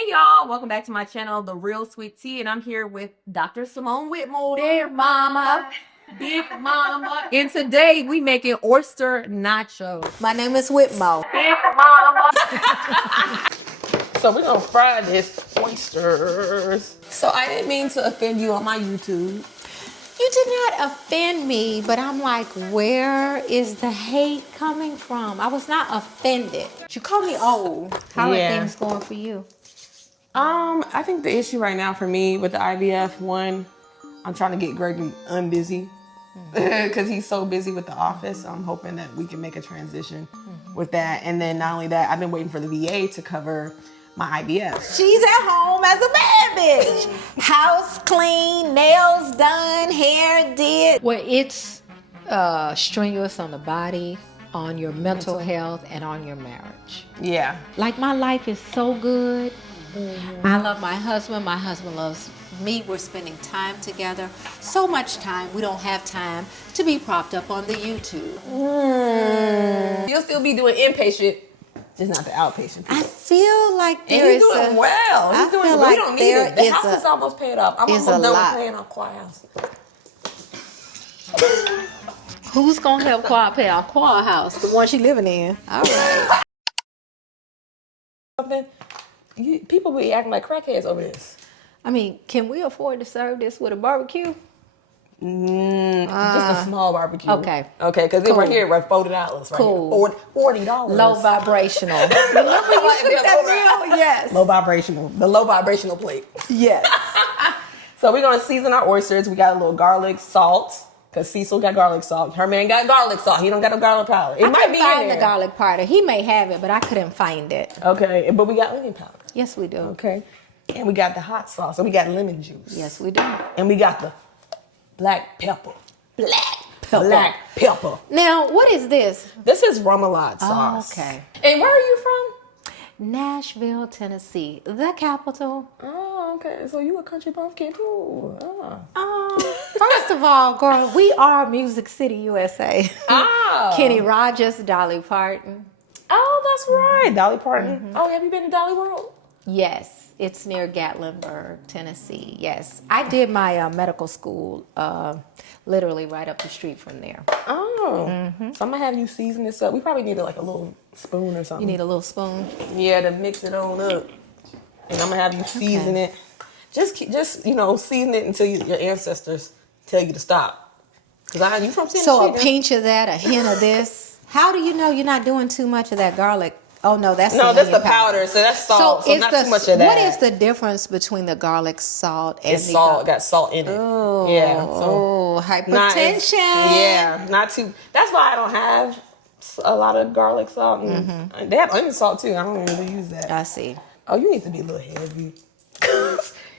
Hey y'all, welcome back to my channel, The Real Sweet Tea, and I'm here with Dr. Simone Whitmore. Dear mama, big mama. And today we making oyster nachos. My name is Whitmore. Big mama. So we're gonna fry this oysters. So I didn't mean to offend you on my YouTube. You did not offend me, but I'm like, where is the hate coming from? I was not offended. You call me old. How are things going for you? I think the issue right now for me with the IVF, one, I'm trying to get Gregory unbusy because he's so busy with the office. So I'm hoping that we can make a transition with that. And then not only that, I've been waiting for the VA to cover my IVF. She's at home as a bad bitch. House clean, nails done, hair did. Well, it's strenuous on the body, on your mental health, and on your marriage. Yeah. Like, my life is so good. I love my husband loves me. We're spending time together. So much time, we don't have time to be propped up on the YouTube. You'll still be doing inpatient, Just not the outpatient. I feel like there and is he's doing well. He's doing feel well. like We don't need there it. The is house is almost paid off. I'm almost done with paying off Quad House. Who's gonna help Quad pay our Quad house? The one she living in. All right. People be acting like crackheads over this. I mean, can we afford to serve this with a barbecue? Just a small barbecue. Okay. Okay, because Cool. we're here, we're $40. Right Cool. Here. $40. Low vibrational. Remember you took that meal? Yes. Low vibrational. The low vibrational plate. Yes. So we're gonna season our oysters. We got a little garlic salt, because Cecil got garlic salt. Her man got garlic salt. He don't got no garlic powder. It I might couldn't be find in there. the garlic powder. He may have it, but I couldn't find it. Okay, but we got onion powder. Yes, we do. Okay. And we got the hot sauce. So we got lemon juice. Yes, we do. And we got the black pepper. Black pepper. Black pepper. Now, what is this? This is remoulade sauce. Okay. And where are you from? Nashville, Tennessee, the capital. Oh, okay. So you a country bumpkin too. Oh. First of all, girl, we are Music City, USA. Oh. Kenny Rogers, Dolly Parton. Oh, that's right. Dolly Parton. Oh, have you been to Dolly World? Yes, it's near Gatlinburg, Tennessee. Yes, I did my medical school literally right up the street from there. Oh. So I'm going to have you season this up. We probably need like a little spoon or something. You need a little spoon? Yeah, to mix it on up. And I'm going to have you season it. Just season it until your ancestors tell you to stop. Because you from Tennessee. So a pinch of that, a hint of this. How do you know you're not doing too much of that garlic? Oh, no, that's the that's the onion powder. So that's salt. So not too much of that. What is the difference between the garlic salt and it's the salt? Got salt in it. Oh, yeah. So hypertension. Not too. That's why I don't have a lot of garlic salt. And they have onion salt too. I don't really use that. I see. Oh, you need to be a little heavy.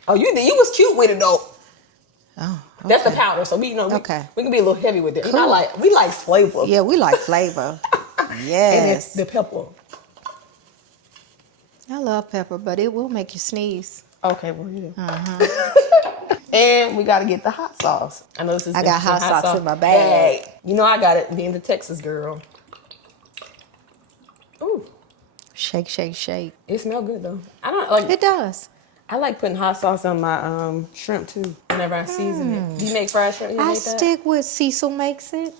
Oh, you was cute with it though. Oh, okay. That's the powder. So we can be a little heavy with it. Cool. We like flavor. Yeah, we like flavor. Yes. And the pepper. I love pepper, but it will make you sneeze. Okay, well, yeah. And we got to get the hot sauce. I know this is. I got hot sauce in my bag. You know I got it. Being the Texas girl. Ooh. Shake, shake, shake. It smells good though. I don't like. It does. I like putting hot sauce on my shrimp too. Whenever I season it. Do you make fried shrimp? I stick with Cecil makes it.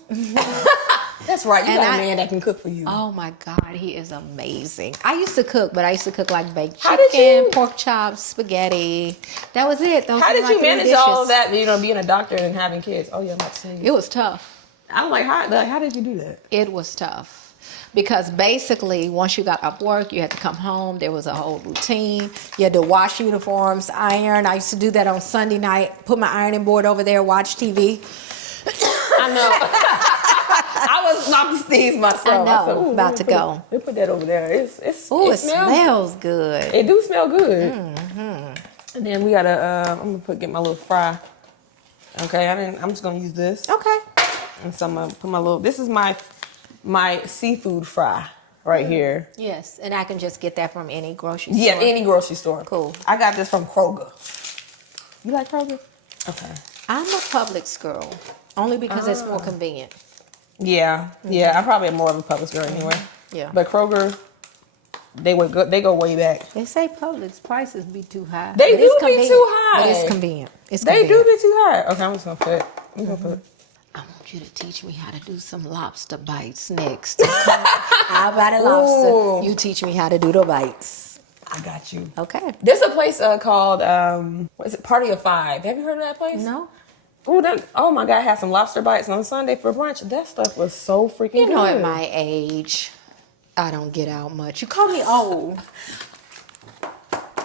That's right. You got a man that can cook for you. Oh my God, he is amazing. I used to cook, but I used to cook like baked How did chicken, you- pork chops, spaghetti. That was it. Those How were did my you 3 manage dishes. all of that? Being a doctor and having kids. Oh yeah, I'm about to say. It was tough. I'm like, how did you do that? It was tough. Because basically, once you got off work, you had to come home. There was a whole routine. You had to wash uniforms, iron. I used to do that on Sunday night. Put my ironing board over there, watch TV. I know. I was about to sneeze myself. I know. said, About to go. They put that over there. It smells good. It do smell good. And then we gotta. I'm gonna get my little fry. Okay, I'm just gonna use this. Okay. And so I'm gonna put my little. This is my seafood fry right here. Yes, and I can just get that from any grocery store. Yeah, any grocery store. Cool. I got this from Kroger. You like Kroger? Okay. I'm a Publix girl, only because it's more convenient. Yeah, I probably am more of a Publix girl anyway. Yeah. But Kroger, They go way back. They say Publix prices be too high. They but do it's be convenient. too high. But it's convenient. It's They convenient. do be too high. Okay, I'm just gonna put. I want you to teach me how to do some lobster bites next. Okay? I'll buy the lobster. Ooh. You teach me how to do the bites. I got you. Okay. There's a place called what is it? Party of Five. Have you heard of that place? No. Ooh, oh my God! I had some lobster bites on Sunday for brunch. That stuff was so freaking You know, good. at my age, I don't get out much. You call me old.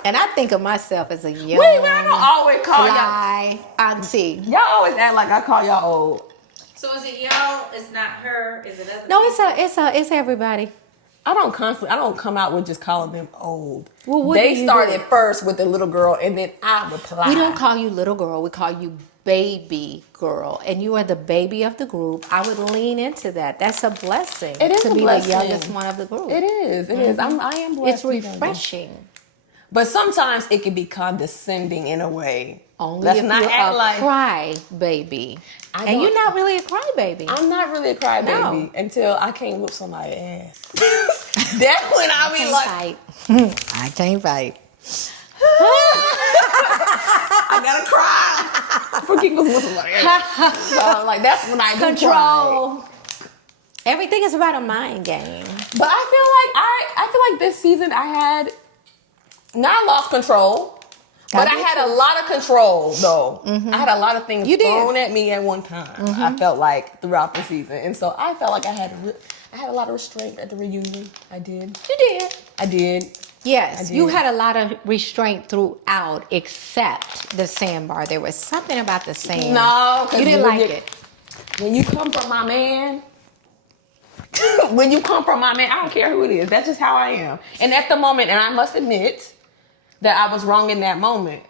And I think of myself as a young, Wait, I don't always call fly auntie. y'all always act like I call y'all old. So is it y'all? It's not her? Is it other No, people? it's everybody. I don't come out with just calling them old. Well, what they do you started do? first with the little girl, and then I reply. We don't call you little girl. We call you baby girl. And you are the baby of the group. I would lean into that. That's a blessing. It is to a be blessing. the youngest one of the group. It is. It is. I am blessed. It's refreshing. But sometimes it can be condescending in a way. Only Let's if not you're act a like cry baby. I And don't- you're not really a cry baby. I'm not really a crybaby No. until I can't whoop somebody's ass. That's when I be like, I can't fight. I gotta cry. For keeping with somebody else. So like that's when I do cry. Control. Everything is about a mind game. But I feel like this season I had not lost control, but I had a lot of control though. I had a lot of things You did. thrown at me at one time. I felt like throughout the season, and so I felt like I had a lot of restraint at the reunion. I did. You did. I did. Yes, I you did. had a lot of restraint throughout, except the sandbar. There was something about the sand. No, 'cause you didn't when like you- it. When you come from my man, I don't care who it is. That's just how I am. And at the moment, and I must admit that I was wrong in that moment,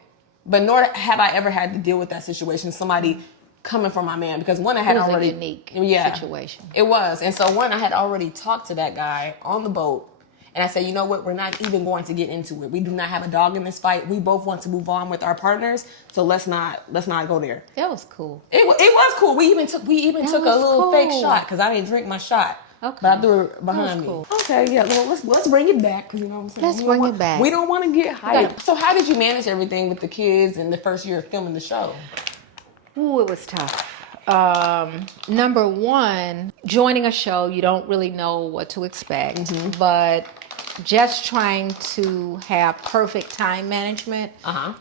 but nor have I ever had to deal with that situation. Somebody coming from my man, because one I had It was a already unique situation. It was, and so one I had already talked to that guy on the boat. And I said, you know what? We're not even going to get into it. We do not have a dog in this fight. We both want to move on with our partners. So let's not go there. That was cool. It was cool. We even took a was little fake cool. shot because I didn't drink my shot. Okay. But I threw it behind That me. was cool. Okay, yeah. Well, let's bring it back, because you know what I'm saying. Let's bring it back. We don't want to get gotta- hyped. So how did you manage everything with the kids in the first year of filming the show? Ooh, it was tough. Number one, joining a show, you don't really know what to expect, but just trying to have perfect time management,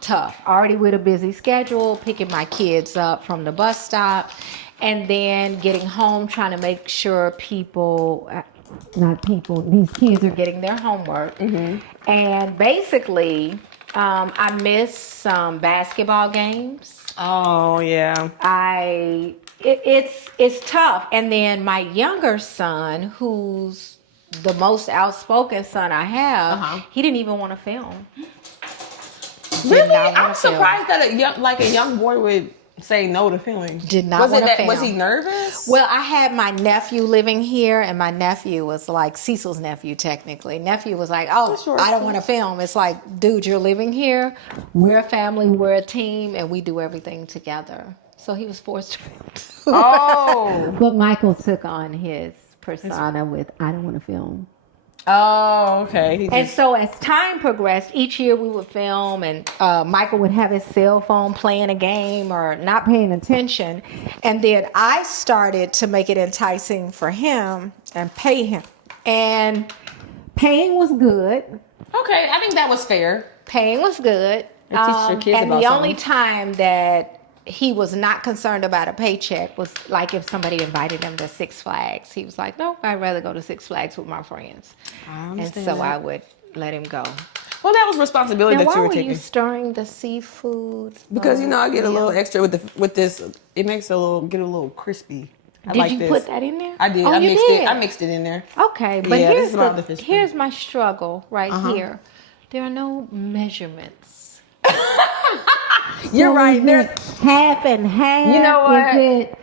tough. Already with a busy schedule, picking my kids up from the bus stop, and then getting home, trying to make sure these kids are getting their homework. And basically, I missed some basketball games. Oh yeah. It's tough. And then my younger son, who's the most outspoken son I have, he didn't even want to film. Really? not wanna I'm surprised that a young boy would say no to filming. Did not want to film. Was he nervous? Well, I had my nephew living here, and my nephew was like Cecil's nephew, technically. Nephew was like, oh, Sure. I don't want to film. It's like, dude, you're living here. We're a family. We're a team, and we do everything together. So he was forced to film. Oh. But Michael took on his persona with, I don't want to film. Oh, okay. And so as time progressed, each year we would film, and Michael would have his cell phone playing a game or not paying attention. And then I started to make it enticing for him and pay him. And paying was good. Okay, I think that was fair. Paying was good. And teach your kids and about the only something. time that he was not concerned about a paycheck was like if somebody invited him to Six Flags. He was like, no, I'd rather go to Six Flags with my friends. I And understand so that. I would let him go. Well, that was responsibility Now, that why you were were taking. you stirring the seafood? Because I get a little extra with this. It makes get a little crispy. I Did like you this. put that in there? I did. Oh, I you mixed did? it. I mixed it in there. Okay, but Yeah, this is about the fish here's my struggle right here. There are no measurements. You're right. Is it half and half? You know what? Is it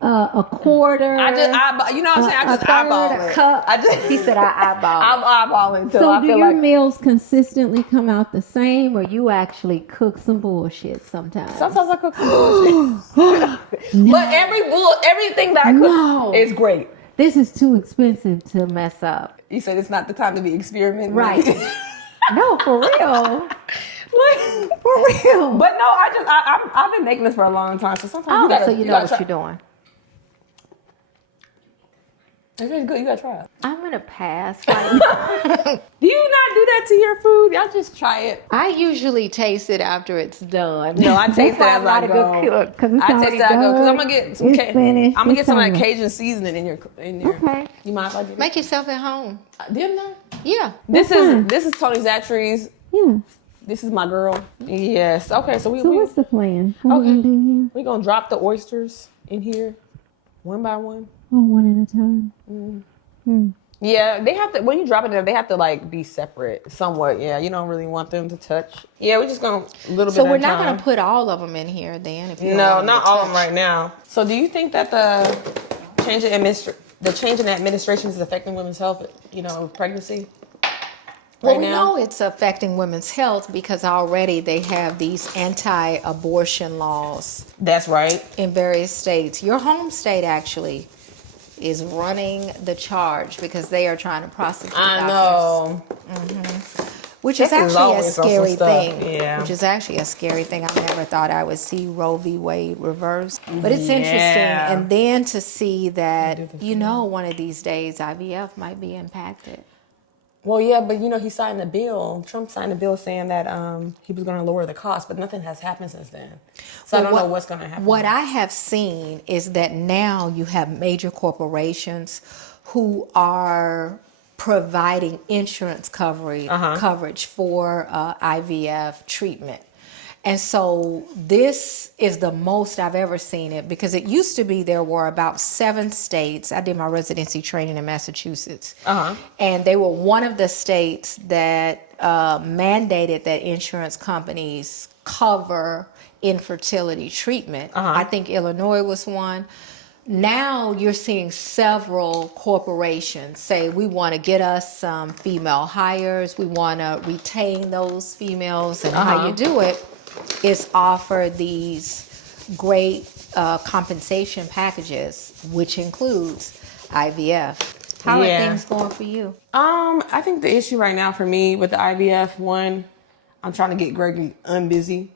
a quarter? I just eyeball. You know what I'm saying? I just a third, eyeball a it. cup? I just. He said I eyeball. I'm eyeballing until So I do feel your like. meals consistently come out the same, or you actually cook some bullshit sometimes? Sometimes I cook some bullshit. But everything that I cook No. is great. This is too expensive to mess up. You said it's not the time to be experimenting. Right. No, for real. Like, For real. but no, I've been making this for a long time, so sometimes you gotta. So you know what try. you're doing. It's really good. You gotta try it. I'm gonna pass right now. Do you not do that to your food? Y'all just try it. I usually taste it after it's done. No, I taste it as I not a go. good cook. Because it's I already taste it as I go because I'm done. gonna get some. It's finished. I'm gonna get It's some of that over. Cajun seasoning in your. Okay. You mind if I get it? Make yourself at home. Didn't I? Yeah. This fine. is Tony Zachary's. Yeah. This is my girl. Yes. Okay. So So what's the plan? What we gonna do here? we're gonna drop the oysters in here, one by one. Oh, one at a time. Yeah, they have to. When you drop it there, they have to like be separate somewhat. Yeah, you don't really want them to touch. Yeah, we're just gonna a little bit. So at we're a not time. gonna put all of them in here, Dan. If you don't No, want not to all of them touch. right now. So, do you think that the change in administration is affecting women's health? You know, with pregnancy. Well, Right we now? know it's affecting women's health because already they have these anti-abortion laws That's right. in various states. Your home state actually is running the charge because they are trying to prosecute I doctors. know. Which is Texas is actually a always on some scary stuff, thing. yeah. Which is actually a scary thing. I never thought I would see Roe v. Wade reversed. But it's interesting. Yeah. And then to see that, one of these days IVF might be impacted. Well, yeah, but he signed a bill. Trump signed a bill saying that he was going to lower the cost, but nothing has happened since then. So I don't know what's going to happen. What I have seen is that now you have major corporations who are providing insurance coverage for IVF treatment. And so this is the most I've ever seen it because it used to be there were about 7 states. I did my residency training in Massachusetts. And they were one of the states that mandated that insurance companies cover infertility treatment. I think Illinois was one. Now you're seeing several corporations say we want to get us some female hires. We want to retain those females. And how you do it is offer these great compensation packages, which includes IVF. How are things going for you? I think the issue right now for me with the IVF, one, I'm trying to get Gregory unbusy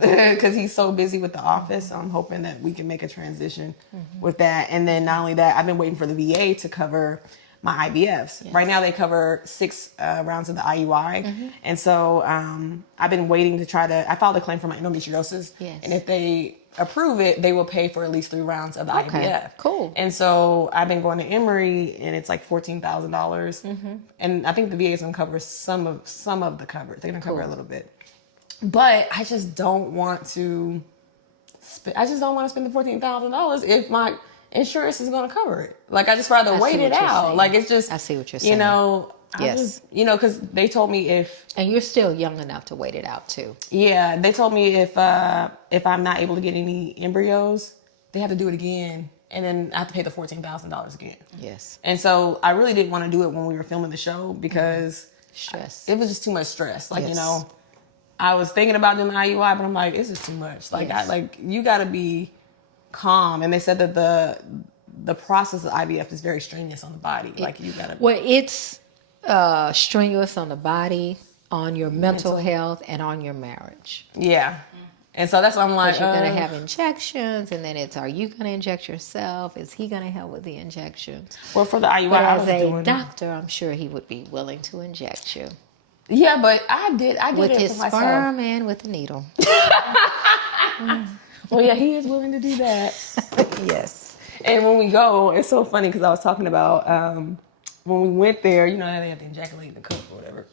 because he's so busy with the office. So I'm hoping that we can make a transition with that. And then not only that, I've been waiting for the VA to cover my IVFs. Yes. Right now they cover 6 rounds of the IUI. And so I've been waiting to I filed a claim for my endometriosis. Yes. And if they approve it, they will pay for at least 3 rounds of the IVF. Cool. And so I've been going to Emory and it's like $14,000. And I think the VA is going to cover some of the coverage. They're going to cover a little bit. But I just don't want to spend the $14,000 if my insurance is going to cover it. Like, I just rather wait it out. Like, it's just, I see what you're saying. Yes. Because they told me and you're still young enough to wait it out too. Yeah, they told me if I'm not able to get any embryos, they have to do it again. And then I have to pay the $14,000 again. Yes. And so I really didn't want to do it when we were filming the show because stress. It was just too much stress. Like, I was thinking about doing the IUI, but I'm like, this is too much. Like, you got to be calm. And they said that the process of IVF is very strenuous on the body. Like, you got to. Well, it's strenuous on the body, on your mental health, and on your marriage. Yeah. And so that's what I'm like. You're going to have injections, and then are you going to inject yourself? Is he going to help with the injections? Well, for the IUI, but I was as a doctor, I'm sure he would be willing to inject you. Yeah, but I did with it his for myself. sperm and with the needle. Well, yeah, he is willing to do that. Yes. And when we go, it's so funny because I was talking about when we went there, they have to ejaculate in the cup or whatever.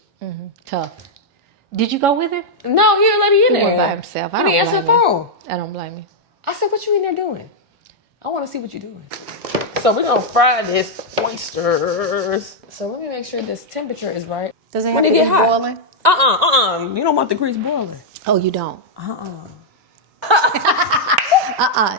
Tough. Did you go with him? No, he didn't let me in there. He went by himself. I didn't answer the phone. I don't blame you. I said, what you in there doing? I want to see what you're doing. So we're going to fry this oysters. So let me make sure this temperature is right. Does it have to get boiling? You don't want the grease boiling. Oh, you don't?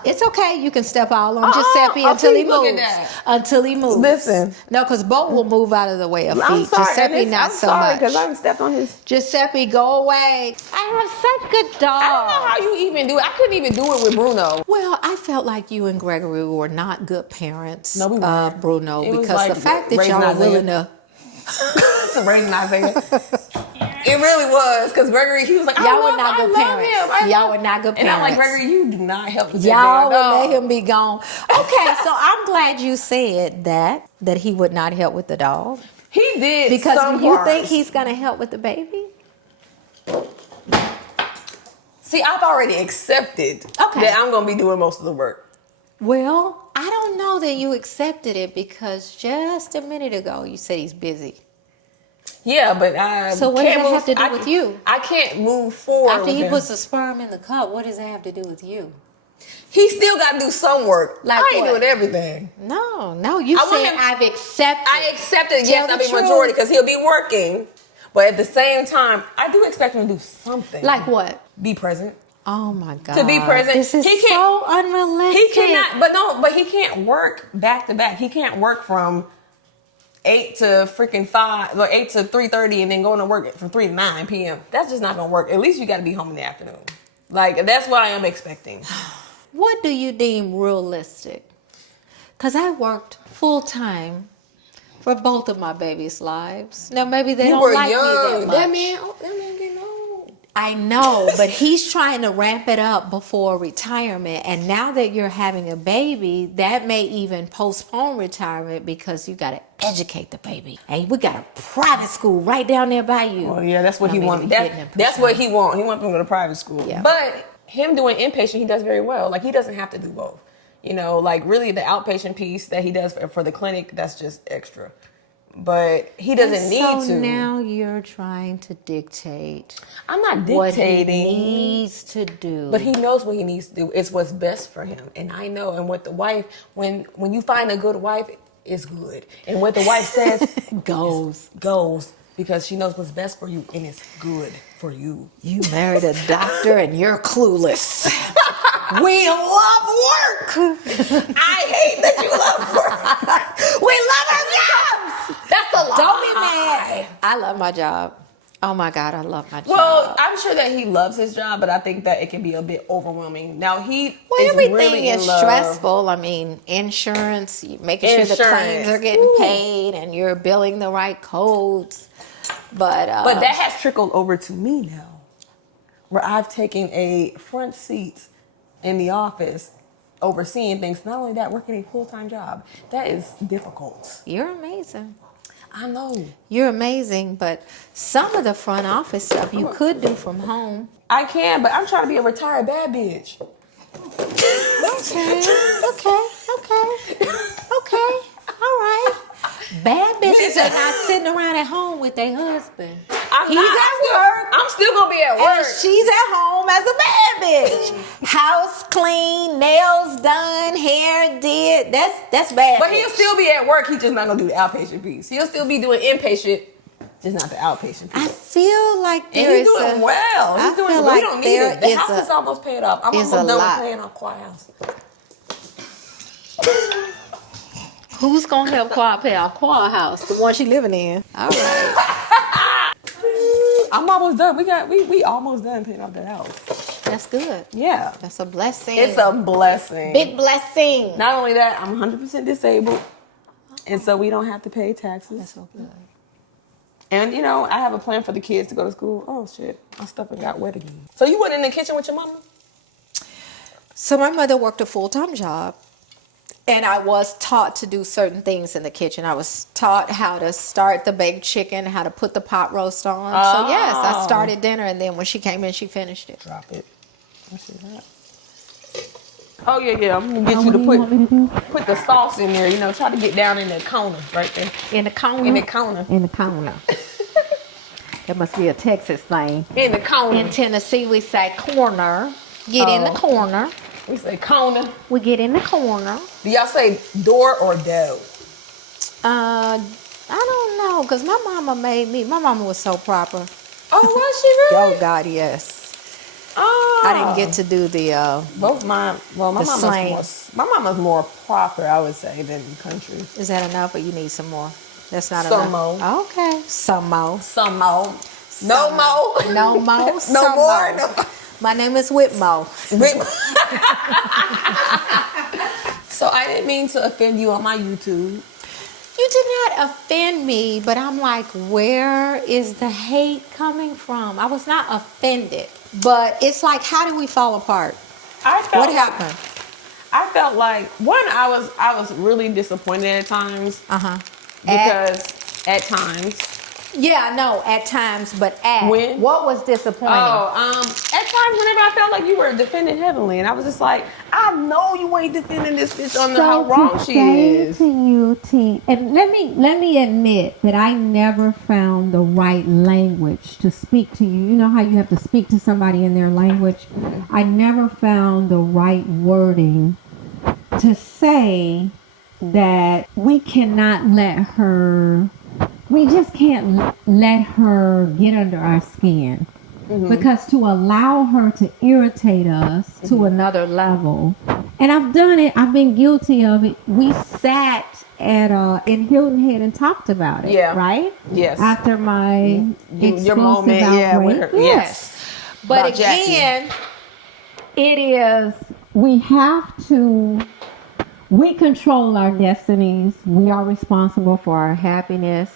It's okay. You can step all on Giuseppe until he look at moves. that. Until he moves. Listen. No, because Bo will move out of the way of feet. I'm sorry. Giuseppe, not I'm so sorry much. because I haven't stepped on his. Giuseppe, go away. I have such good dogs. I don't know how you even do it. I couldn't even do it with Bruno. Well, I felt like you and Gregory were not good parents No, we weren't. of Bruno It was because like the fact that raising y'all were Isaiah. willing to. It's a raising Isaiah. It really was because Gregory, he was like, Y'all were not I good love parents. him. Y'all were not good And I'm like, parents. Gregory, you do not help with Y'all that would dog. let him be gone. Okay, so I'm glad you said that he would not help with the dog. He did Because some do you parts. think he's going to help with the baby? See, I've already accepted that I'm going to be doing most of the work. Well, I don't know that you accepted it because just a minute ago you said he's busy. Yeah, but I So what can't does that move, have to do with you? I can't move forward After with he him. puts the sperm in the cup, what does that have to do with you? He still got to do some work. Like I ain't what? doing everything. No, you I want said him- I've accepted. I accepted, Tell yes, the I'll be truth. majority because he'll be working. But at the same time, I do expect him to do something. Like what? Be present. Oh my God. To be present. This is He can't- so unrealistic. He cannot, but he can't work back to back. He can't work from 8 to freaking 5, or 8 to 3:30 and then going to work from 3 to 9 p.m. That's just not going to work. At least you got to be home in the afternoon. Like, that's what I am expecting. What do you deem realistic? Because I worked full time for both of my babies' lives. Now, maybe they You don't were like young. me that much. That man getting old. I know, but he's trying to ramp it up before retirement. And now that you're having a baby, that may even postpone retirement because you got to educate the baby. And we got a private school right down there by you. Well, yeah, that's what he wants. That's That's what he wants. He wants them to go to private school. Yeah. But him doing inpatient, he does very well. Like, he doesn't have to do both. You know, like, really the outpatient piece that he does for the clinic, that's just extra. But he doesn't need So to. now you're trying to dictate I'm not what he dictating. needs to do. But he knows what he needs to do. It's what's best for him. And I know. And what the wife, when you find a good wife, it's good. And what the wife says goes. Because she knows what's best for you and it's good for you. You married a doctor and you're clueless. We love work. I hate that you love work. We love our jobs. That's a lie. Don't be mad. I love my job. Oh my God, I love my job. Well, I'm sure that he loves his job, but I think that it can be a bit overwhelming. Now everything really is in love. stressful. I mean, insurance, making sure the claims are getting paid and you're billing the right codes. But that has trickled over to me now, where I've taken a front seat in the office, overseeing things. Not only that, working a full-time job. That is difficult. You're amazing. I know. You're amazing, but some of the front office stuff you could do from home. I can, but I'm trying to be a retired bad bitch. Okay. All right. Bad bitches are not sitting around at home with their husband. He's at work. I'm still gonna be at work. And she's at home as a bad bitch. House clean, nails done, hair did. That's bad. But he'll still be at work. He's just not gonna do the outpatient piece. He'll still be doing inpatient, just not the outpatient piece. I feel like And there he's is doing well. He's doing. feel We like don't need there it. The is house is almost paid off. I'm is almost a done lot. with paying off Quiet House. Who's gonna help Quad pay our Quad house? The one she living in. All right. I'm almost done. We almost done paying off that house. That's good. Yeah. That's a blessing. It's a blessing. big blessing. Not only that, I'm 100% disabled. And so we don't have to pay taxes. That's so good. And, I have a plan for the kids to go to school. Oh, shit. My stuff got wet again. So you went in the kitchen with your mama? So my mother worked a full-time job. And I was taught to do certain things in the kitchen. I was taught how to start the baked chicken, how to put the pot roast on. So yes, I started dinner, and then when she came in, she finished it. Drop it. I see that. Oh, yeah. I'm going to get you to put the sauce in there. Try to get down in the corner right there. In the corner. In the corner. In the corner. That must be a Texas thing. In the corner. In Tennessee, we say corner. Get in the corner. We say corner. We get in the corner. Do y'all say door or dough? I don't know, because my mama was so proper. Oh, was she really? Oh, God, yes. Oh. I didn't get to do the. Both my slang. mama's more proper, I would say, than country. Is that enough, or you need some more? That's not Some enough. more. Okay, some more. Some more. No more. No more. No some more. No. My name is Whitmo. So I didn't mean to offend you on my YouTube. You did not offend me, but I'm like, where is the hate coming from? I was not offended, but it's like, how did we fall apart? What happened? I felt like I was really disappointed at times. Because at times. Yeah, no, at times, but when? What was disappointing? At times whenever I felt like you were defending Heavenly, and I was just like, I know you ain't defending this bitch on how wrong she is. To you, T, and let me admit that I never found the right language to speak to you. You know how you have to speak to somebody in their language? I never found the right wording to say that we cannot let her, we just can't let her get under our skin. Because to allow her to irritate us to another level, and I've done it, I've been guilty of it. We sat at in Hilton Head and talked about it, right? Yes. After my your moment, outbreak. with her. Yes. But again, it is, we have to, we control our destinies. We are responsible for our happiness.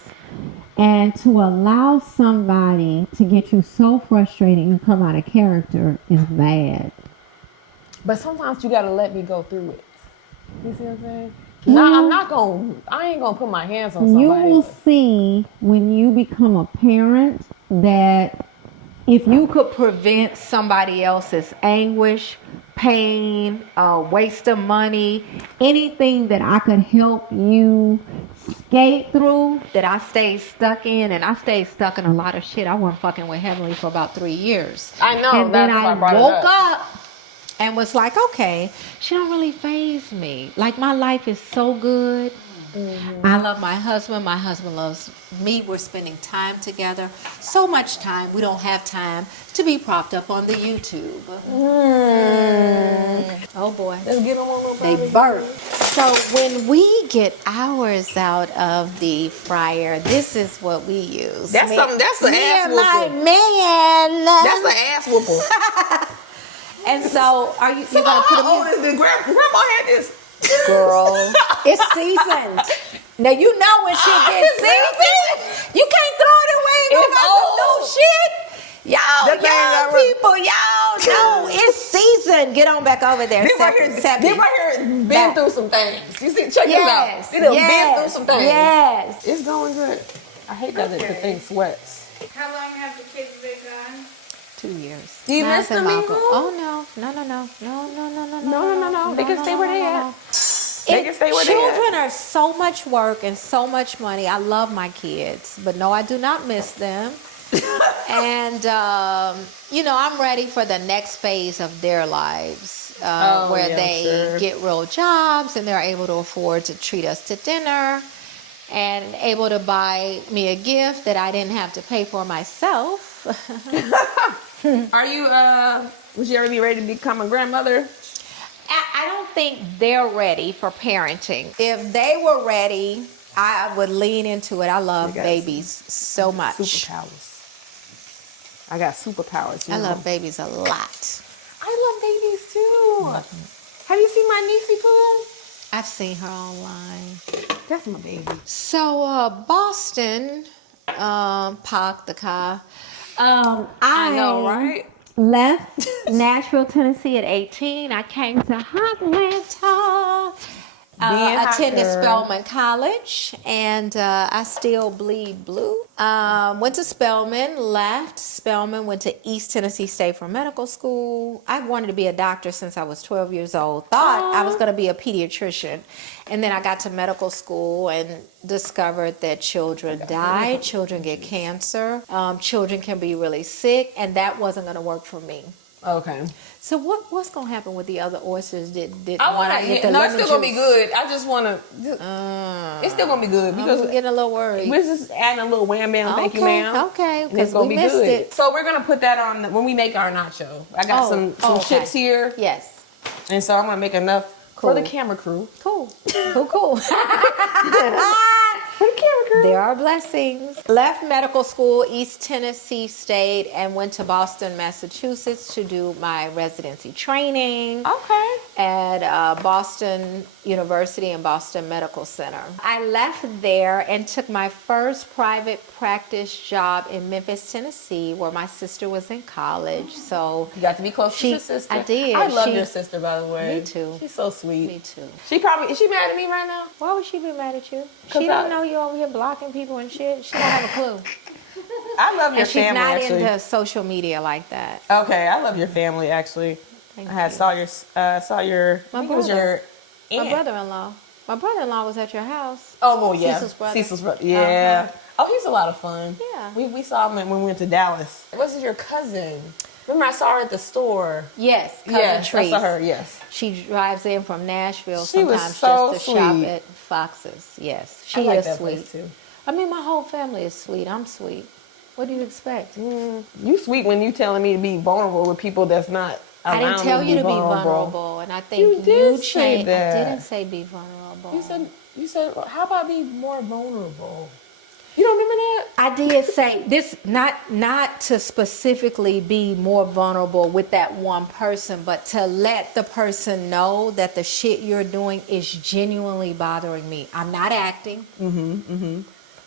And to allow somebody to get you so frustrated you come out of character is bad. But sometimes you gotta let me go through it. You see what I'm saying? I ain't gonna put my hands on somebody. You will see when you become a parent that if you could prevent somebody else's anguish, pain, waste of money, anything that I could help you skate through, that I stayed stuck in, and I stayed stuck in a lot of shit. I wasn't fucking with Heavenly for about 3 years. I know. And then I woke up and was like, okay, she don't really faze me. Like, my life is so good. I love my husband. My husband loves me. We're spending time together. So much time. We don't have time to be propped up on the YouTube. Oh boy. Let's get them on They burp. So when we get ours out of the fryer, this is what we use. That's an ass whooping. My man. That's an ass whooping. And so, are you gonna put them how old is this? Grandma had this. Girl, it's seasoned. Now you know when shit gets seasoned, you can't throw it away. It's old shit. Y'all people, y'all know it's seasoned. Get on back over there. They right here been through some things. You see, check this out. They done been through some things. Yes. It's going good. I hate that the thing sweats. How long have the kids been gone? 2 years. Do you miss them? Oh no. They can stay where they at. They can stay where they at. Children are so much work and so much money. I love my kids, but no, I do not miss them. And I'm ready for the next phase of their lives, where they get real jobs and they're able to afford to treat us to dinner and able to buy me a gift that I didn't have to pay for myself. Are you, would you ever be ready to become a grandmother? I don't think they're ready for parenting. If they were ready, I would lean into it. I love babies so much. Superpowers. I got superpowers. I love babies a lot. I love babies too. Have you seen my niecey Pooh? I've seen her online. That's my baby. So, Boston, Park the car. I know, right? left Nashville, Tennessee at 18. I came to Atlanta. Attended Spelman College, and I still bleed blue. Went to Spelman, left Spelman, went to East Tennessee State for medical school. I wanted to be a doctor since I was 12 years old. Thought I was going to be a pediatrician. And then I got to medical school and discovered that children die, children get cancer, children can be really sick, and that wasn't going to work for me. Okay. So what's gonna happen with the other oysters? Did I one want get to. the No, it's lemon still gonna be juice? good. I just want to. It's still gonna be good because I'm getting a little worried. we're just adding a little wham bam. Thank you, Okay, ma'am. okay, And it's because gonna we be missed good. it. So we're gonna put that on when we make our nacho. I got some okay. chips here, Yes. and so I'm gonna make enough for the Cool. camera crew. Cool. Cool. For the camera crew. There are blessings. Left medical school, East Tennessee State, and went to Boston, Massachusetts to do my residency training. Okay. At Boston University and Boston Medical Center. I left there and took my first private practice job in Memphis, Tennessee, where my sister was in college. So You got to be close to your sister. I did. I love your sister, by the way. Me too. She's so sweet. Me too. Is she mad at me right now? Why would she be mad at you? 'Cause She don't know you over here blocking people and shit. She don't have a clue. I love your And she's family, not actually. into social media like that. Okay, I love your family, actually. Thank I had you. saw your I think it was your aunt. My brother-in-law. My brother-in-law was at your house. Oh, well, yeah. Cecil's brother. Cecil's brother. Yeah. Uh-huh. Oh, he's a lot of fun. Yeah. We saw him when we went to Dallas. Was it your cousin? Remember I saw her at the store. Yes, cousin Yes, I Treese. saw her, yes. She drives in from Nashville She was sometimes so just to shop sweet. at Fox's. Yes, I she like is that sweet. place, too. I mean, my whole family is sweet. I'm sweet. What do you expect? You sweet when you telling me to be vulnerable with people that's not I didn't allowing tell me you to be vulnerable, and I think You did say changed. that. I didn't say be vulnerable. You said, how about be more vulnerable? You don't remember that? I did say this, not to specifically be more vulnerable with that one person, but to let the person know that the shit you're doing is genuinely bothering me. I'm not acting.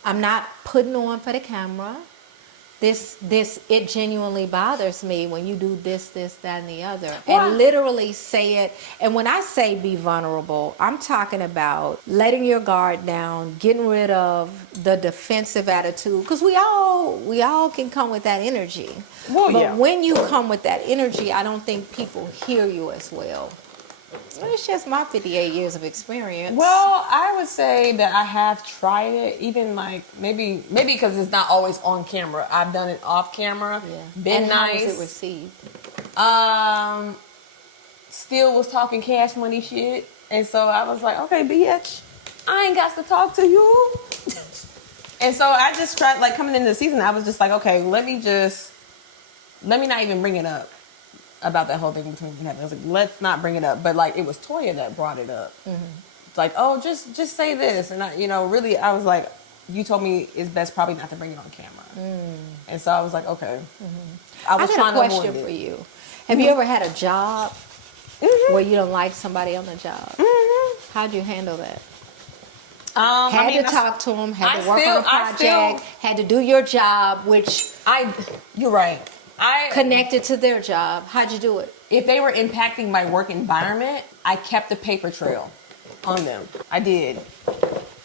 I'm not putting on for the camera. It genuinely bothers me when you do this, that, and the other. Why? And literally say it. And when I say be vulnerable, I'm talking about letting your guard down, getting rid of the defensive attitude. Because we all can come with that energy. Well, but yeah. when you come with that energy, I don't think people hear you as well. It's just my 58 years of experience. Well, I would say that I have tried it, even like maybe because it's not always on camera. I've done it off camera. Yeah. Been and nice. How was it received? Still was talking cash money shit, and so I was like, okay, bitch, I ain't got to talk to you. And so I just tried, like, coming into the season, I was just like, okay, let me not even bring it up about that whole thing between me. I was like, let's not bring it up. But like, it was Toya that brought it up. It's like, oh, just say this, and I, really, I was like, you told me it's best probably not to bring it on camera. And so I was like, okay. I was I trying got a to question avoid for it. you. Have you ever had a job where you don't like somebody on the job? How'd you handle that? Had to talk to them, had to work on a project, had to do your job, which you're right. connected to their job. How'd you do it? If they were impacting my work environment, I kept a paper trail on them. I did.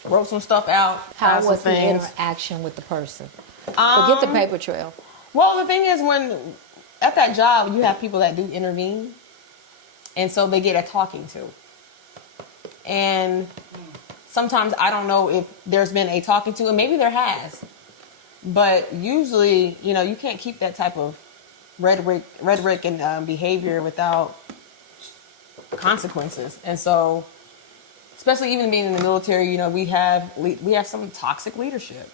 Wrote some stuff out. How some was the things. interaction with the person? Forget the paper trail. Well, the thing is, when at that job, you have people that do intervene, and so they get a talking to. And sometimes I don't know if there's been a talking to, and maybe there has. But usually, you can't keep that type of rhetoric and behavior without consequences. And so, especially even being in the military, we have some toxic leadership,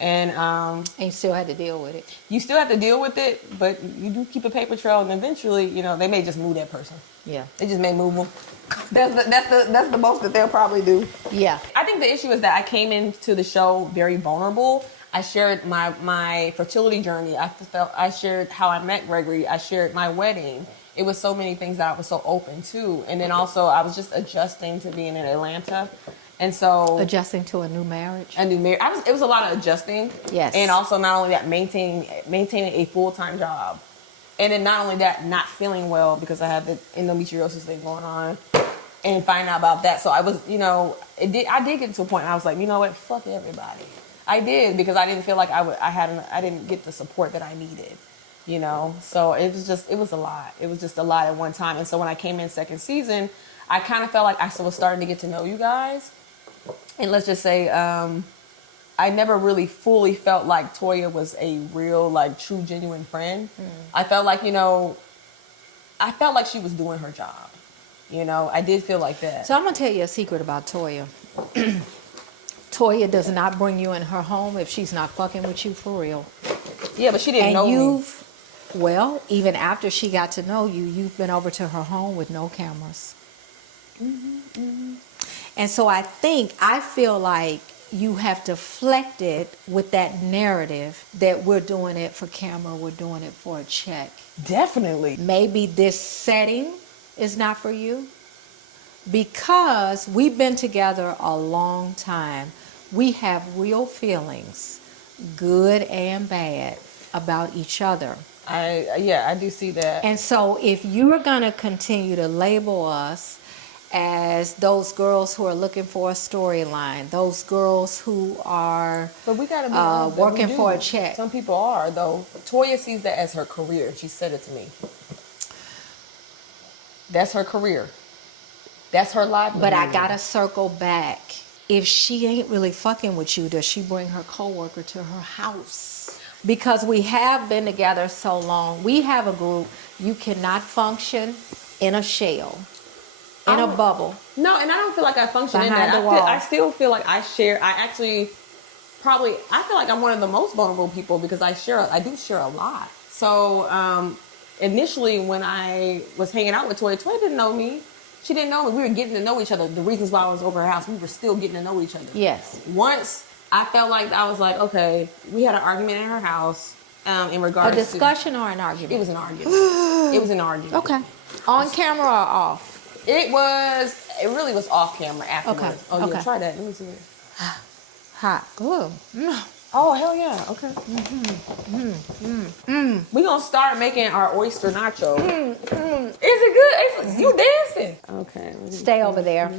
and you still had to deal with it. You still have to deal with it, but you do keep a paper trail, and eventually, they may just move that person. Yeah. They just may move them. That's the most that they'll probably do. Yeah. I think the issue is that I came into the show very vulnerable. I shared my fertility journey. I shared how I met Gregory. I shared my wedding. It was so many things that I was so open to. And then also I was just adjusting to being in Atlanta. And so adjusting to a new marriage. It was a lot of adjusting. Yes. And also not only that, maintaining a full-time job. And then not only that, not feeling well because I had the endometriosis thing going on. And finding out about that. So I was, I did get to a point and I was like, you know what, fuck everybody. I did, because I didn't feel like I didn't get the support that I needed, So it was a lot. It was just a lot at one time. And so when I came in second season, I kind of felt like I was starting to get to know you guys. And let's just say, I never really fully felt like Toya was a real, like, true, genuine friend. I felt like, I felt like she was doing her job. You know, I did feel like that. So I'm gonna tell you a secret about Toya. Toya does not bring you in her home if she's not fucking with you for real. Yeah, but she didn't know me. Well, even after she got to know you, you've been over to her home with no cameras. And so I feel like you have deflected with that narrative that we're doing it for camera, we're doing it for a check. Definitely. Maybe this setting is not for you because we've been together a long time. We have real feelings, good and bad, about each other. I do see that. And so if you are going to continue to label us as those girls who are looking for a storyline, those girls who are But we gotta be honest, working for a check. Some people are, though. Toya sees that as her career. She said it to me. That's her career. That's her livelihood. But I gotta circle back. If she ain't really fucking with you, does she bring her coworker to her house? Because we have been together so long. We have a group. You cannot function in a shell, in a bubble. No, and I don't feel like I function in Behind that. the wall. I still feel like I share. I feel like I'm one of the most vulnerable people because I do share a lot. So initially when I was hanging out with Toya didn't know me. She didn't know me. We were getting to know each other. The reasons why I was over her house, we were still getting to know each other. Yes. Once I felt like I was like, okay, we had an argument in her house in regards to... A discussion or an argument? It was an argument. It was an argument. Okay. On camera or off? It really was off camera afterwards. Okay. Oh, yeah, Okay. try that. Let me see it. Hot. Ooh. Oh, hell yeah. Okay. We're going to start making our oyster nachos. Is it good? You dancing. Okay. Stay over there.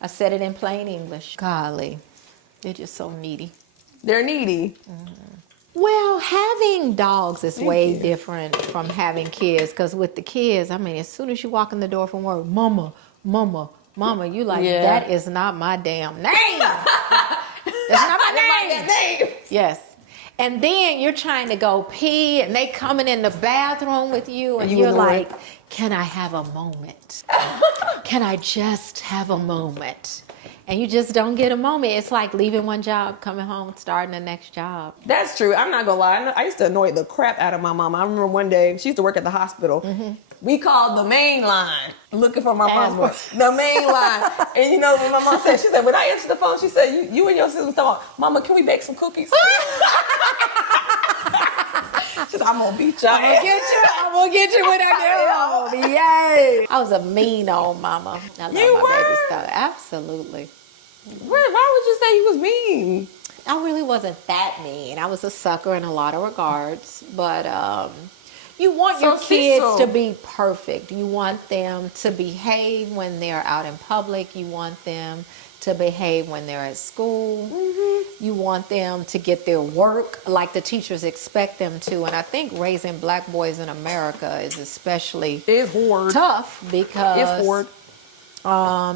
I said it in plain English. Golly. They're just so needy. They're needy. Well, having dogs is way different from having kids. Because with the kids, I mean, as soon as you walk in the door from work, mama, mama, mama, you like, that is not my damn name. That's not my name. Yes. And then you're trying to go pee and they coming in the bathroom with you and you're like, can I have a moment? Can I just have a moment? And you just don't get a moment. It's like leaving one job, coming home, starting the next job. That's true. I'm not gonna lie. I used to annoy the crap out of my mama. I remember one day, she used to work at the hospital. We called the main line looking for my mom. The main line. And you know what my mom said? She said, when I answered the phone, she said, you and your sister talking, Mama, can we bake some cookies? She said, I'm gonna beat y'all. I'm gonna get you when I get home. Yay. I was a mean old mama. I love my baby stuff. Absolutely. Why would you say you was mean? I really wasn't that mean. I was a sucker in a lot of regards. But you want your kids to be perfect. You want them to behave when they're out in public. You want them to behave when they're at school. You want them to get their work like the teachers expect them to. And I think raising black boys in America is especially tough because it's hard.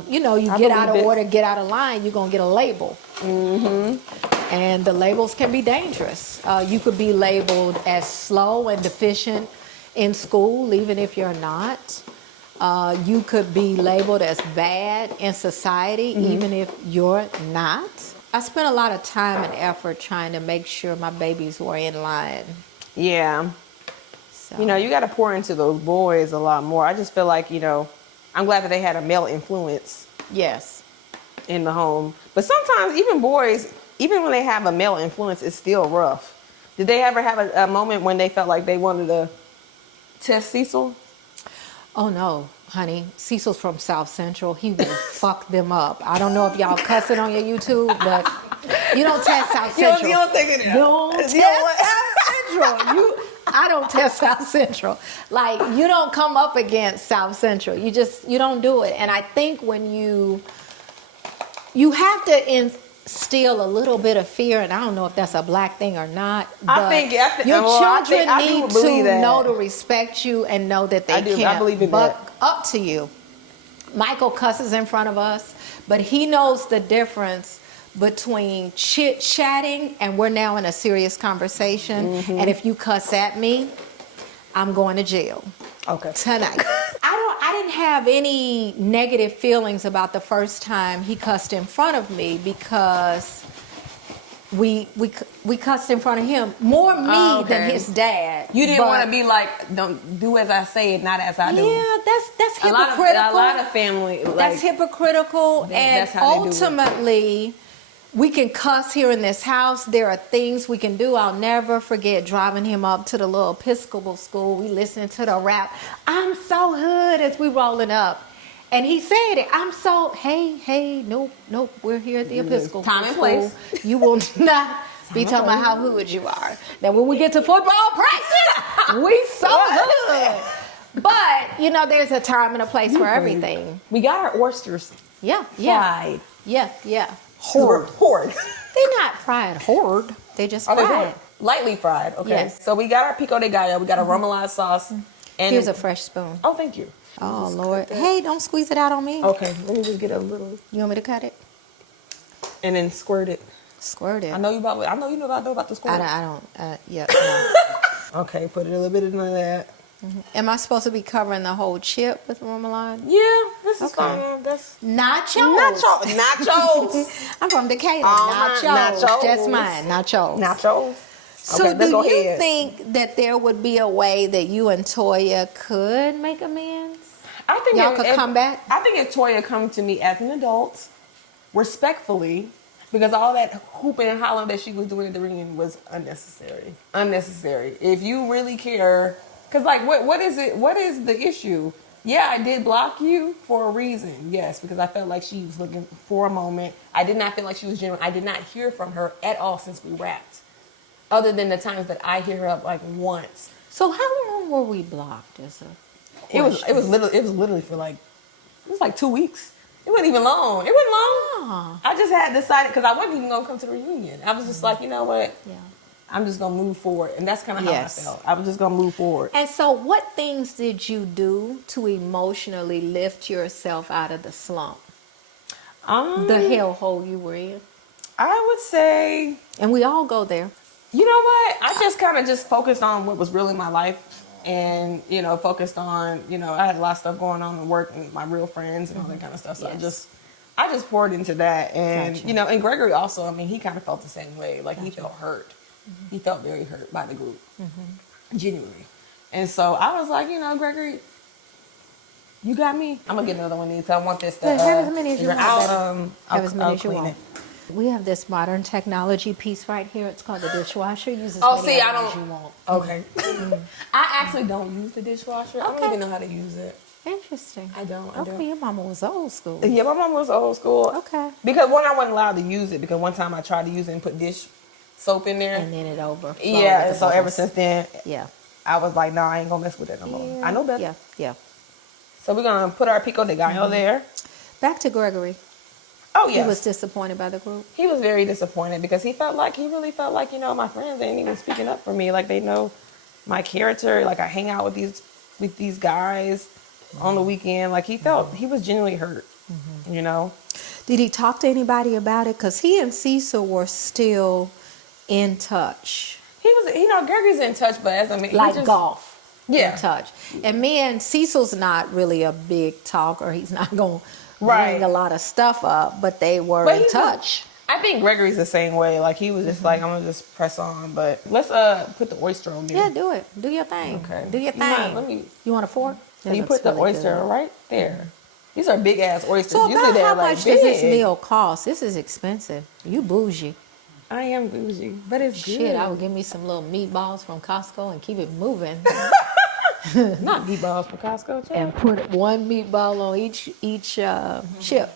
You know, you get out of order, get out of line, you're going to get a label. And the labels can be dangerous. You could be labeled as slow and deficient in school, even if you're not. You could be labeled as bad in society, even if you're not. I spent a lot of time and effort trying to make sure my babies were in line. Yeah. So. You know, you got to pour into those boys a lot more. I just feel like, you know, I'm glad that they had a male influence. Yes. In the home. But sometimes even boys, even when they have a male influence, it's still rough. Did they ever have a moment when they felt like they wanted to test Cecil? Oh, no, honey. Cecil's from South Central. He will fuck them up. I don't know if y'all cussing on your YouTube, but you don't test South Central. You don't think it is. Don't test South Central. I don't test South Central. Like, you don't come up against South Central. You don't do it. And I think when you have to instill a little bit of fear, and I don't know if that's a black thing or not, but your children need to know to respect you and know that they can't buck up to you. Michael cusses in front of us, but he knows the difference between chit-chatting and we're now in a serious conversation. And if you cuss at me, I'm going to jail. Okay. tonight. I didn't have any negative feelings about the first time he cussed in front of me because we cussed in front of him. More me than his dad. You didn't want to be like, don't do as I say, not as I do. Yeah, that's hypocritical. A lot of family. Like, that's hypocritical. And that's how they do it. ultimately, we can cuss here in this house. There are things we can do. I'll never forget driving him up to the little Episcopal school. We listening to the rap. I'm so hood as we rolling up. And he said it. I'm so, hey, nope. We're here at the Episcopal Time and school. place. You will not be talking about how hood you are. Now, when we get to football practice, we so hood. But, you know, there's a time and a place for everything. we got our oysters Yeah. fried. Yeah. Horde. They're not fried horde. They just Oh, fried. lightly fried. Okay. Yes. So we got our pico de gallo. We got a remoulade sauce. And Here's a fresh spoon. Oh, thank you. Oh, Lord. Hey, don't squeeze it out on me. Okay. Let me just get a little, You want me to cut it? and then squirt it. Squirt it. I know you know about the squirt. I don't. Yeah. No. Okay. Put a little bit of that. Am I supposed to be covering the whole chip with remoulade? Yeah. This is Okay. fine. That's Nachos. Nachos. I'm from Decatur. Oh, nachos. That's mine. Nachos. Nachos. So Okay, let's do go you ahead. think that there would be a way that you and Toya could make amends? I think Y'all could come back? I think if Toya come to me as an adult, respectfully, because all that hooping and hollering that she was doing at the reunion was unnecessary. Unnecessary. If you really care, because like, what is it? What is the issue? Yeah, I did block you for a reason. Yes, because I felt like she was looking for a moment. I did not feel like she was genuine. I did not hear from her at all since we wrapped, other than the times that I hear her up like once. So how long were we blocked? It was literally for like, it was like 2 weeks. It wasn't even long. It wasn't long. I just had decided, because I wasn't even going to come to the reunion. I was just like, you know what? Yeah. I'm just going to move forward. And that's kind of how Yes. I felt. I was just going to move forward. And so what things did you do to emotionally lift yourself out of the slump? The hellhole you were in? I would say, And we all go there. you know what? I just kind of just focused on what was really my life. And, you know, focused on, you know, I had a lot of stuff going on at work and my real friends and all that kind of stuff. So Yes. I just poured into that. And, Gotcha. you know, and Gregory also, I mean, he kind of felt the same way. Like, he felt hurt. He felt very hurt by the group. Genuinely. And so I was like, you know, Gregory, you got me. I'm going to get another one of these. I want this to... have as many as you want, I'll Have as many as you clean want. it. We have this modern technology piece right here. It's called the dishwasher. Use as Oh, many see, I items don't... you want. Okay. I actually don't use the dishwasher. I don't Okay. even know how to use it. Interesting. I don't. Okay, your mama was old school. Yeah, my mom was old school. Okay. Because one, I wasn't allowed to use it because one time I tried to use it and put dish soap in there. And then it overflowed. Yeah, with and the so ever bubbles. since then, Yeah. I was like, nah, I ain't gonna mess with it no more. I know better. Yeah. So we're gonna put our pico de gallo there. Back to Gregory. Oh He yes. was disappointed by the group. He was very disappointed because he really felt like, you know, my friends ain't even speaking up for me. Like, they know my character. Like, I hang out with these guys on the weekend. Like, he was genuinely hurt, you know? Did he talk to anybody about it? Because he and Cecil were still in touch. He was, you know, Gregory's in touch, but as I mean, Like golf. Yeah. In touch. And me and Cecil's not really a big talker. He's not going to Right. bring a lot of stuff up, but they were But in he's touch. I think Gregory's the same way. Like, he was just like, I'm gonna just press on. But let's put the oyster on there. Yeah, do it. Do your thing. Okay. Do your You mind- thing. You want a fork? That You looks put the really oyster good. right there. These are big ass oysters. So Usually about they're how like much does this big. meal cost? This is expensive. You bougie. I am bougie, but it's good. Shit, I would give me some little meatballs from Costco and keep it moving. Not meatballs from Costco, child. And put one meatball on each chip.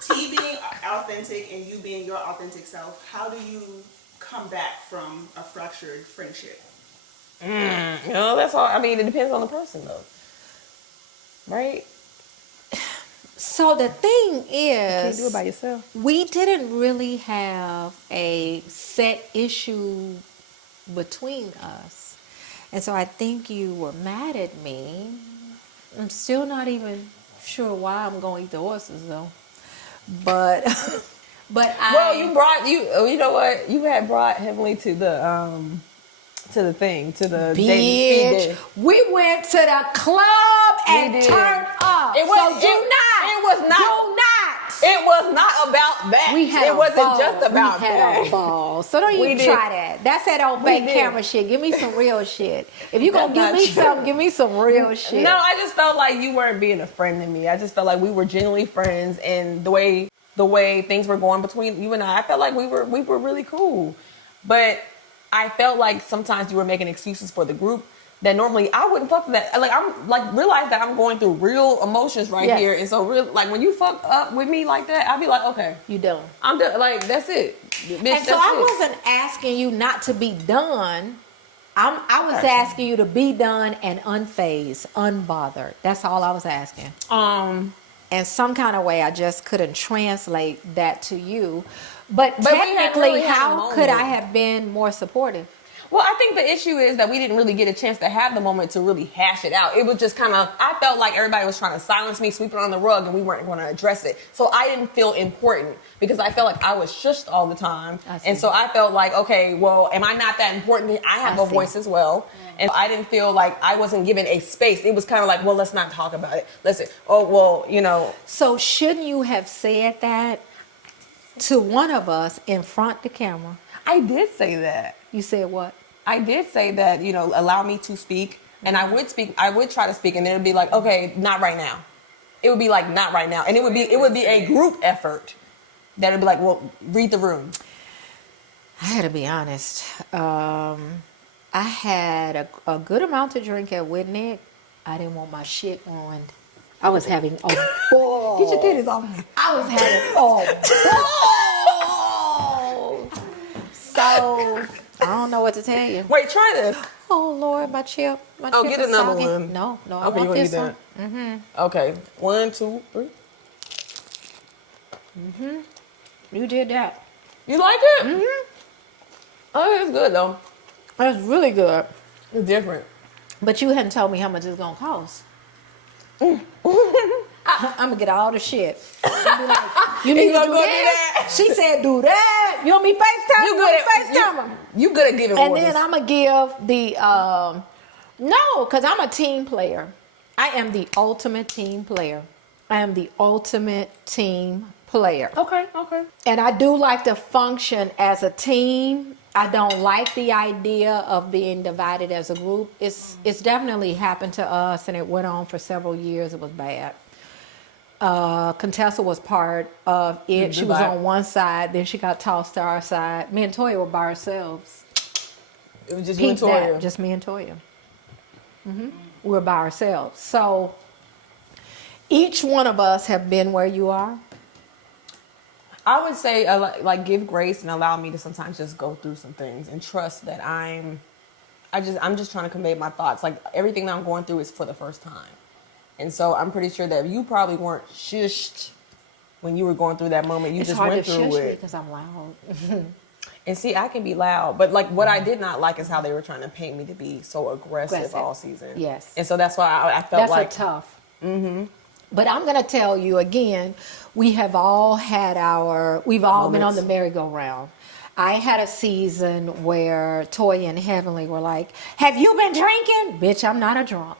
T being authentic and you being your authentic self, how do you come back from a fractured friendship? You know, that's all. I mean, it depends on the person, though. Right? So the thing You can't do it is, by yourself. we didn't really have a set issue between us. And so I think you were mad at me. I'm still not even sure why I'm going to eat the oysters, though. But Well, you know what? You had brought Heavenly to to the thing, to the Bitch, day. we went to the club and did. turned up. It was- so it was not- Do not. It was not about that. We had it a wasn't ball. just about we that. had a ball. So don't We even did. try that. That's that old We fake did. camera shit. Give me some real shit. If you gonna That's give me not true. something, give me some real shit. No, I just felt like you weren't being a friend to me. I just felt like we were genuinely friends, and the way things were going between you and I felt like we were really cool. But I felt like sometimes you were making excuses for the group that normally I wouldn't fuck with that. Like I'm like realize that I'm going through real emotions right Yes. here, and so real like when you fuck up with me like that, I'll be like, okay, You done. I'm done. Like that's it, bitch. And That's so I it. wasn't asking you not to be done. I was asking you to be done and unfazed, unbothered. That's all I was asking. And some kind of way I just couldn't translate that to you. But we had technically, really had a how could I moment. have been more supportive? Well, I think the issue is that we didn't really get a chance to have the moment to really hash it out. It was just kind of, I felt like everybody was trying to silence me, sweep it on the rug, and we weren't going to address it. So I didn't feel important because I felt like I was shushed all the time. And so I felt like, okay, well, am I not that important? I have a voice as well. And I didn't feel like I wasn't given a space. It was kind of like, well, let's not talk about it. Listen, oh, well, you know. So shouldn't you have said that to one of us in front of the camera? I did say that. You said what? I did say that, you know, allow me to speak. And I would speak, I would try to speak, and then it would be like, okay, not right now. It would be like, not right now. And it would be a group effort that would be like, well, read the room. I had to be honest. I had a good amount to drink at Whitney. I didn't want my shit ruined. I was having a ball. Get your titties off me. I was having a ball. So I don't know what to tell you. Wait, try this. Oh Lord, my chip. My Oh, chip get is another soggy. one. No, I Okay, you want want this to do one. that? Okay, 1, 2, 3. You did that. You like it? Mm-hmm. Oh, it's good though. That's really good. It's different. But you hadn't told me how much it's gonna cost. I'm gonna get all the shit. I'm be like, you need to gonna do go do that? that? She said, do that. You want me FaceTime? You You want me good at FaceTime? you good at giving And orders. then I'm gonna give the no, because I'm a team player. I am the ultimate team player. I am the ultimate team player. Okay. And I do like to function as a team. I don't like the idea of being divided as a group. It's definitely happened to us, and it went on for several years. It was bad. Contessa was part of it. She was on one side, then she got tossed to our side. Me and Toya were by ourselves. It was just you and Peep that, Toya. just me and Toya. We were by ourselves. So each one of us have been where you are. I would say like give grace and allow me to sometimes just go through some things and trust that I'm just trying to convey my thoughts. Like everything that I'm going through is for the first time. And so I'm pretty sure that you probably weren't shushed when you were going through that moment. You It's just hard went to through shush me it. because I'm loud. And see, I can be loud, but like what I did not like is how they were trying to paint me to be so aggressive all season. Yes. And so that's why I felt That's like a tough. But I'm going to tell you again, we have all had we've all been on Moments. the merry-go-round. I had a season where Toya and Heavenly were like, have you been drinking? Bitch, I'm not a drunk.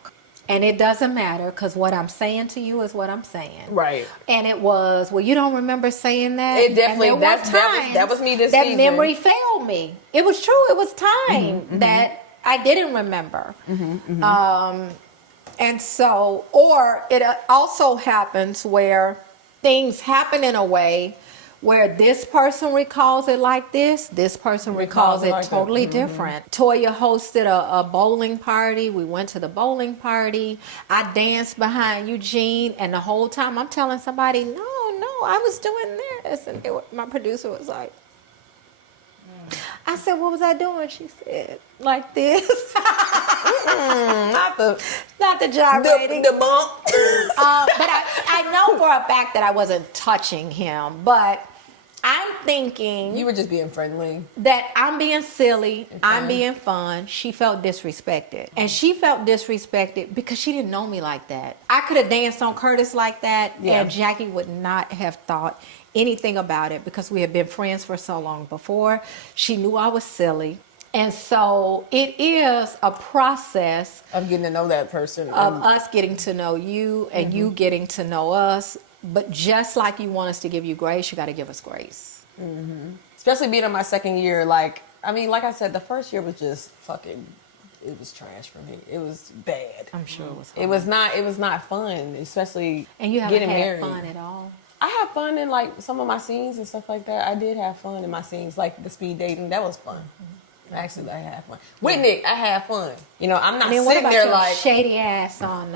And it doesn't matter because what I'm saying to you is what I'm saying. Right. And it was, well, you don't remember saying that? It definitely- And there were that was me this that season. memory failed me. It was true. It was time that I didn't remember. And so, or it also happens where things happen in a way where this person recalls it like this person recalls it like that. totally different. Toya hosted a bowling party. We went to the bowling party. I danced behind Eugene, and the whole time I'm telling somebody, no, I was doing this. And my producer was like, I said, what was I doing? She said, like this. not the gyrating. the bump. But I know for a fact that I wasn't touching him. But I'm thinking You were just being friendly. that I'm being silly. I'm being fun. She felt disrespected. And she felt disrespected because she didn't know me like that. I could have danced on Curtis like that, Yeah. and Jackie would not have thought anything about it because we had been friends for so long before. She knew I was silly. And so it is a process Of getting to know that person. of us getting to know you and you getting to know us. But just like you want us to give you grace, you got to give us grace. Especially being in my second year, like I said, the first year was just fucking, it was trash for me. It was bad. I'm sure it was hard. It was not fun, especially And you haven't getting had married. fun at all? I had fun in like some of my scenes and stuff like that. I did have fun in my scenes, like the speed dating. That was fun. Actually, I had fun. With Nick, I had fun. You know, I'm not And then what sitting about there your like shady ass on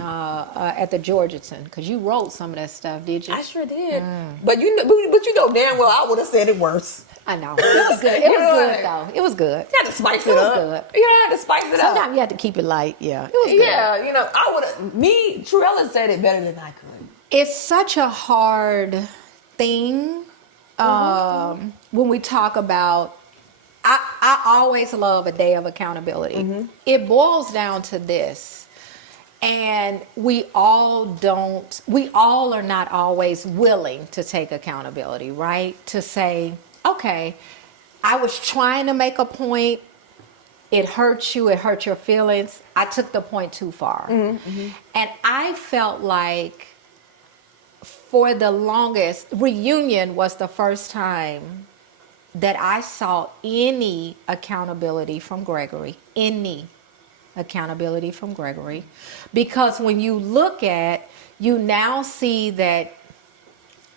at the Georgetown? Because you wrote some of that stuff, did you? I sure did. But you know damn well I would have said it worse. I know. It was good. It was good, though. It was good. You had to spice it It was up. good. You had to spice it up. Sometimes you have to keep it light. Yeah. It was good. Yeah, you know, I would have. Truella said it better than I could. It's such a hard thing when we talk about. I always love a day of accountability. It boils down to this. And we all are not always willing to take accountability, right? To say, okay, I was trying to make a point. It hurt you. It hurt your feelings. I took the point too far. And I felt like for the longest, reunion was the first time that I saw any accountability from Gregory. Because when you look at, you now see that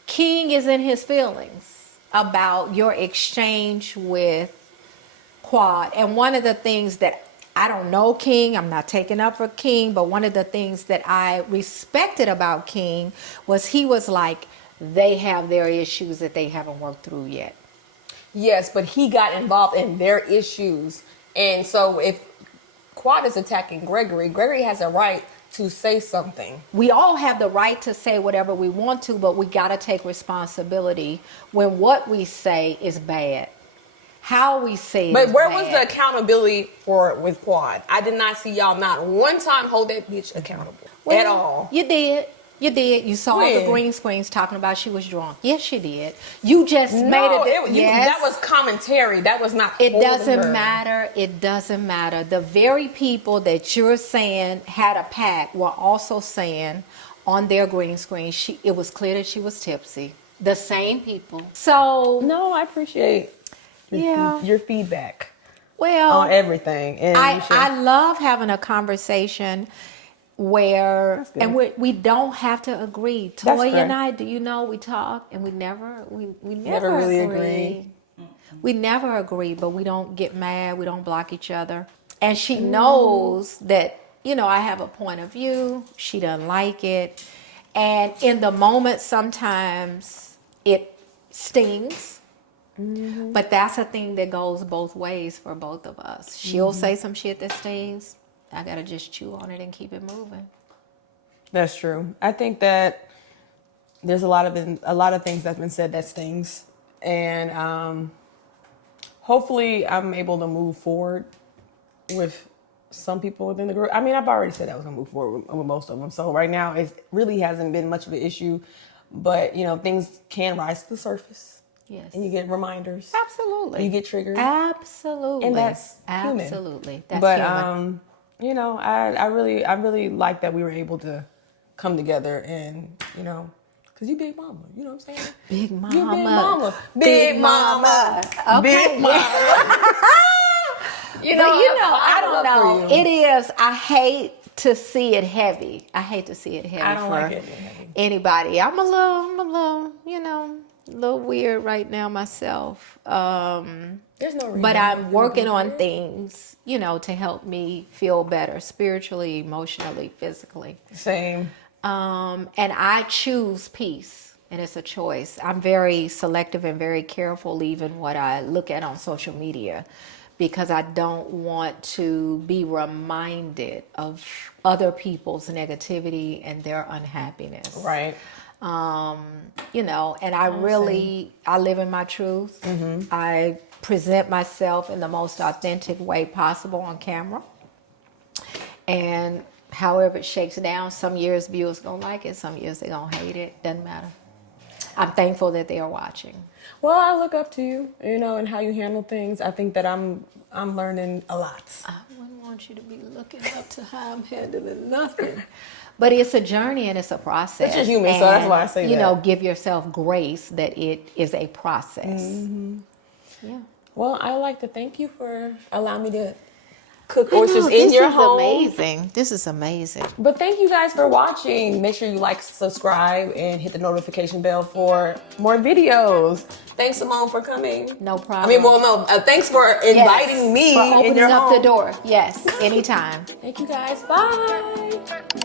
King is in his feelings about your exchange with Quad. And one of the things that I don't know King, I'm not taking up for King, but one of the things that I respected about King was he was like, they have their issues that they haven't worked through yet. Yes, but he got involved in their issues. And so if Quad is attacking Gregory, Gregory has a right to say something. We all have the right to say whatever we want to, but we got to take responsibility when what we say is bad. How we say it But is where bad. was the accountability for it with Quad? I did not see y'all not one time hold that bitch accountable at all. You did. You saw When? the green screens talking about she was drunk. Yes, you did. You just made it. That was commentary. That was not. It holding doesn't her. matter. It doesn't matter. The very people that you're saying had a pack were also saying on their green screen, it was clear that she was tipsy. The same people. So No, I appreciate your feedback well, on everything. And I love having a conversation where, and we don't have to agree. Toya and I, do you know, we talk and we never really agree. We never agree, but we don't get mad. We don't block each other. And she knows that, you know, I have a point of view. She doesn't like it. And in the moment, sometimes it stings. But that's a thing that goes both ways for both of us. She'll say some shit that stings. I gotta just chew on it and keep it moving. That's true. I think that there's a lot of things that's been said that stings, and hopefully I'm able to move forward with some people within the group. I mean, I've already said I was gonna move forward with most of them. So right now it really hasn't been much of an issue, but you know things can rise to the surface. Yes. And you get reminders. Absolutely. You get triggered. Absolutely. And that's human. Absolutely. That's but human. you know, I really like that we were able to come together and, you know, because you big mama, you know what I'm saying? Big mama. You big mama. Big mama. Okay. Big mama. You know, I don't love know. for you. It is. I hate to see it heavy. I hate to see it heavy I don't for like it heavy. anybody. I'm a little, you know, a little weird right now myself. There's no reason. But I'm working on things, you know, to help me feel better spiritually, emotionally, physically. Same. And I choose peace, and it's a choice. I'm very selective and very careful even what I look at on social media, because I don't want to be reminded of other people's negativity and their unhappiness. Right. You know, and I live in my truth. I present myself in the most authentic way possible on camera. And however it shakes down, some years viewers gonna like it, some years they gonna hate it. Doesn't matter. I'm thankful that they are watching. Well, I look up to you, you know, and how you handle things. I think that I'm learning a lot. I wouldn't want you to be looking up to how I'm handling nothing. But it's a journey and it's a process. But you're human, so that's why I say that. You know, give yourself grace that it is a process. Yeah. Well, I'd like to thank you for allowing me to cook oysters in your home. Amazing. This is amazing. But thank you guys for watching. Make sure you like, subscribe, and hit the notification bell for more videos. Thanks, Simone, for coming. No problem. I mean, well, no, thanks for inviting me for opening in your up home. the door. Yes, anytime. Thank you guys. Bye.